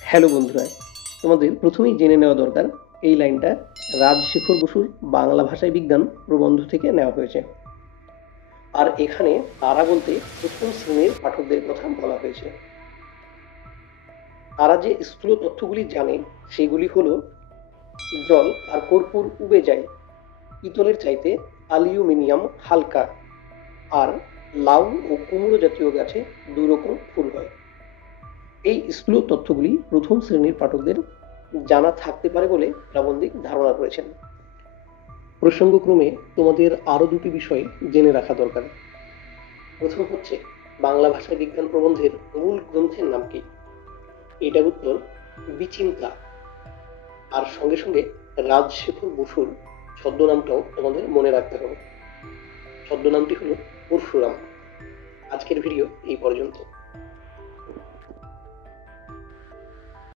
Hello বন্ধুরা, তোমাদের প্রথমেই জেনে নেওয়া দরকার এই লাইনটা রাজশেখর বসুর বাংলা ভাষায় বিজ্ঞান প্রবন্ধ থেকে নেওয়া হয়েছে। আর এখানে তারা বলতে প্রথম শ্রেণীর পাঠকদের কথা বলা হয়েছে। তারা যে স্থূল তথ্যগুলি জানে সেগুলি হলো জল আর কর্পূর উবে যায়, পিতলের চাইতে অ্যালুমিনিয়াম হালকা, আর লাউ ও কুমড়ো জাতীয় গাছে দুই রকম ফুল হয়। এই স্থূল তথ্যগুলি প্রথম শ্রেণীর পাঠকদের জানা থাকতে পারে বলে প্রাবন্ধিক ধারণা করেছেন। প্রসঙ্গক্রমে তোমাদের আরও দুটি বিষয় জেনে রাখা দরকার। প্রথম হচ্ছে বাংলা ভাষায় বিজ্ঞান প্রবন্ধের মূল গ্রন্থের নাম কি? এটার উত্তর বিচিন্তা। আর সঙ্গে সঙ্গে রাজশেখর বসুর ছদ্মনামটাও তোমাদের মনে রাখতে হবে। ছদ্মনামটি হলো পরশুরাম। আজকের ভিডিও এই পর্যন্ত।